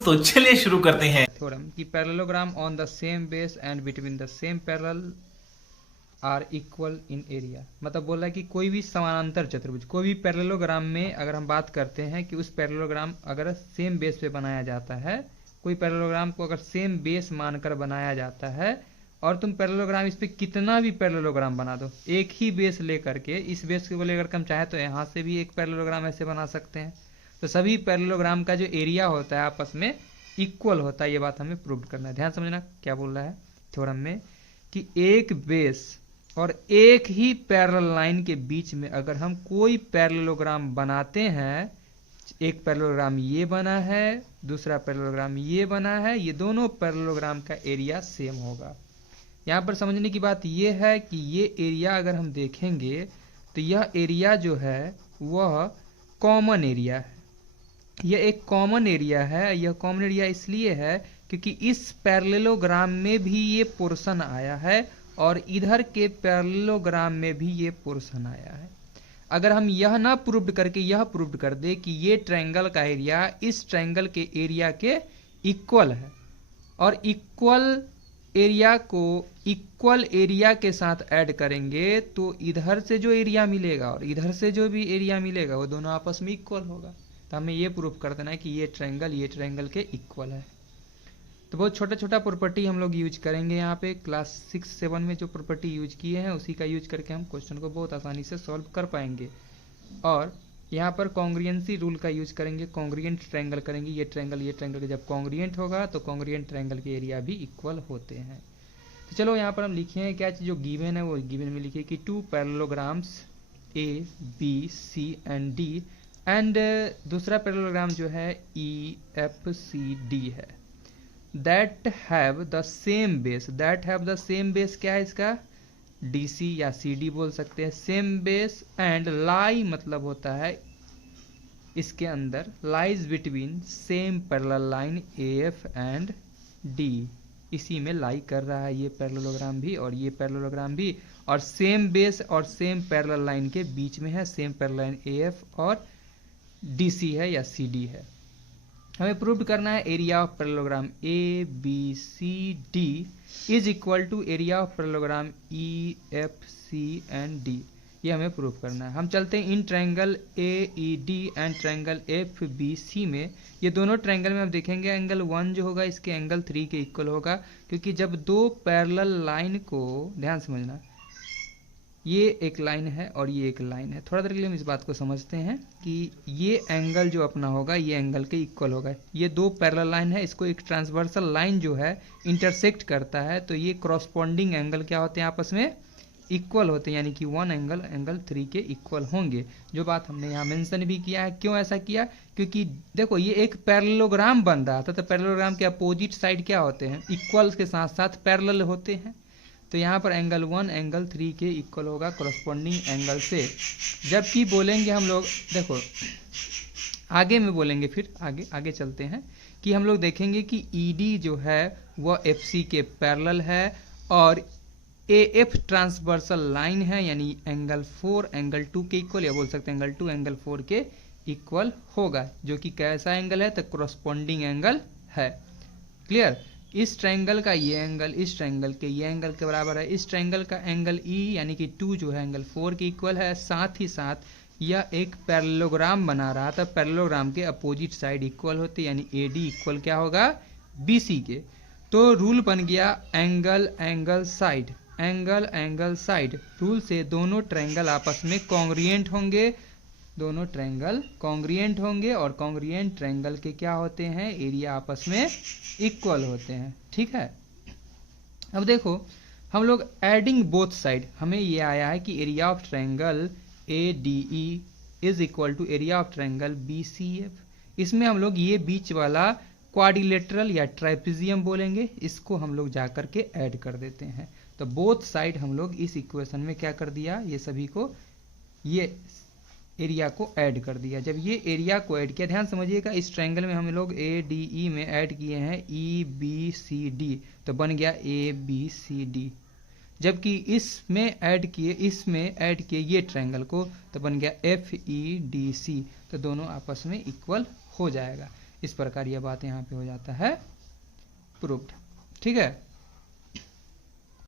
तो चलिए शुरू करते हैं। थ्योरम कि parallelogram on the same base and between the same parallel are equal in area. मतलब बोल रहा है कि कोई भी समानांतर चतुर्भुज, कोई भी पैरेललोग्राम में अगर हम बात करते हैं कि उस पैरेललोग्राम अगर सेम बेस पे बनाया जाता है, कोई पैरेललोग्राम को अगर सेम बेस मानकर बनाया जाता है और तुम पैरेललोग्राम इस पे कितना भी पैरेललोग्राम बना दो, एक ही बेस लेकर के, इस बेस को लेकर हम चाहे तो यहाँ से भी एक पैरेललोग्राम ऐसे बना सकते हैं, तो सभी पैरेललोग्राम का जो एरिया होता है आपस में इक्वल होता है। ये बात हमें प्रूव करना है। ध्यान समझना क्या बोल रहा है थ्योरम में कि एक बेस और एक ही पैरेलल लाइन के बीच में अगर हम कोई पैरेललोग्राम बनाते हैं, एक पैरेललोग्राम ये बना है, दूसरा पैरेललोग्राम ये बना है, ये दोनों पैरेललोग्राम का एरिया सेम होगा। यहाँ पर समझने की बात यह है कि ये एरिया अगर हम देखेंगे तो यह एरिया जो है वह कॉमन एरिया है। यह एक कॉमन एरिया है। यह कॉमन एरिया इसलिए है क्योंकि इस पैरेललोग्राम में भी ये पोर्शन आया है और इधर के पैरेललोग्राम में भी ये पोर्शन आया है। अगर हम यह ना प्रूव करके यह प्रूव कर दे कि ये ट्रायंगल का एरिया इस ट्रायंगल के एरिया के इक्वल है और इक्वल एरिया को इक्वल एरिया के साथ ऐड करेंगे तो इधर से जो एरिया मिलेगा और इधर से जो भी एरिया मिलेगा वो दोनों आपस में इक्वल होगा। तो हमें ये प्रूव कर देना है कि ये ट्रायंगल के इक्वल है। तो बहुत छोटा छोटा प्रॉपर्टी हम लोग यूज करेंगे यहाँ पे। क्लास 6-7 में जो प्रॉपर्टी यूज किए हैं उसी का यूज करके हम क्वेश्चन को बहुत आसानी से सॉल्व कर पाएंगे। और यहाँ पर कॉन्ग्रियंसी रूल का यूज करेंगे, कॉन्ग्रियंट ट्रायंगल करेंगे। ये ट्रायंगल जब कॉन्ग्रियंट होगा तो कॉन्ग्रियंट ट्रायंगल के एरिया भी इक्वल होते हैं। तो चलो यहाँ पर हम लिखे हैं क्या चीज़ जो गिवन है वो गिवन में लिखिए कि two parallelograms A B C and D and दूसरा पैरेललोग्राम जो है ई एफ सी डी है, that have the same base. That have the same base क्या है इसका, डी सी या सी डी बोल सकते हैं। सेम बेस एंड लाई मतलब होता है इसके अंदर, lies between same parallel line A F and D. इसी में लाई कर रहा है ये पैरेललोग्राम भी और ये पैरेललोग्राम भी, और सेम बेस और सेम पैरेलल लाइन के बीच में है। Same parallel line A F और डी सी है या सी डी है। हमें प्रूव करना है area of parallelogram A B C D is equal to area of parallelogram E F C and D. ये हमें प्रूव करना है। हम चलते हैं in triangle A E D and triangle F B C में। ये दोनों ट्रायंगल में आप देखेंगे एंगल 1 जो होगा इसके एंगल 3 के इक्वल होगा, क्योंकि जब दो पैरेलल लाइन को, ध्यान समझना, ये एक लाइन है और ये एक लाइन है। थोड़ा देर के लिए हम इस बात को समझते हैं कि ये एंगल जो अपना होगा ये एंगल के इक्वल होगा। ये दो पैरेलल लाइन है, इसको एक ट्रांसवर्सल लाइन जो है इंटरसेक्ट करता है, तो ये करॉस्पॉन्डिंग एंगल क्या होते हैं आपस में इक्वल होते हैं, यानी कि वन एंगल 3 के इक्वल होंगे। जो बात हमने यहाँ मेंशन भी किया है। क्यों ऐसा किया, क्योंकि देखो ये एक पैरेललोग्राम बन रहा था, तो पैरेललोग्राम के अपोजिट साइड क्या होते हैं, इक्वल के साथ साथ पैरेलल होते हैं। तो यहाँ पर एंगल 1 एंगल 3 के इक्वल होगा करॉस्पॉन्डिंग एंगल से। जबकि बोलेंगे हम लोग, देखो आगे में बोलेंगे, फिर आगे चलते हैं कि हम लोग देखेंगे कि ईडी जो है वह एफसी के पैरेलल है और एएफ ट्रांसवर्सल लाइन है, यानी एंगल 4 एंगल 2 के इक्वल, या बोल सकते हैं एंगल 2 एंगल 4 के इक्वल होगा, जो कि कैसा एंगल है, तो करॉस्पॉन्डिंग एंगल है। क्लियर। इस ट्रायंगल का ये एंगल इस ट्रायंगल के ये एंगल के बराबर है। इस ट्रायंगल का एंगल ई यानी कि 2 जो है एंगल 4 के इक्वल है। साथ ही साथ यह एक पैरेललोग्राम बना रहा था, पैरेललोग्राम के अपोजिट साइड इक्वल होते, यानी ए डी इक्वल क्या होगा, बी सी के। तो रूल बन गया angle side, angle side rule से दोनों ट्रायंगल आपस में कॉन्ग्रिएंट होंगे, दोनों ट्रायंगल कॉन्ग्रिएंट होंगे और कॉन्ग्रिएंट ट्रायंगल के क्या होते हैं, एरिया आपस में इक्वल होते हैं। ठीक है। अब देखो हम लोग एडिंग बोथ साइड, हमें ये आया है कि area of triangle A D E is equal to area of triangle B C F. इसमें हम लोग ये बीच वाला क्वाड्रिलेटरल या ट्राइपेजियम बोलेंगे, इसको हम लोग जाकर के ऐड कर देते हैं। तो बोथ साइड हम लोग इस इक्वेशन में क्या कर दिया, ये सभी को, ये एरिया को ऐड कर दिया। जब ये एरिया को ऐड किया, ध्यान समझिएगा, इस ट्रायंगल में हम लोग ए डी ई में ऐड किए हैं ई बी सी डी, तो बन गया ए बी सी डी। जबकि इसमें ऐड किए ये ट्रायंगल को, तो बन गया एफ ई डी सी, तो दोनों आपस में इक्वल हो जाएगा। इस प्रकार यह बात यहाँ पे हो जाता है प्रूव्ड। ठीक है।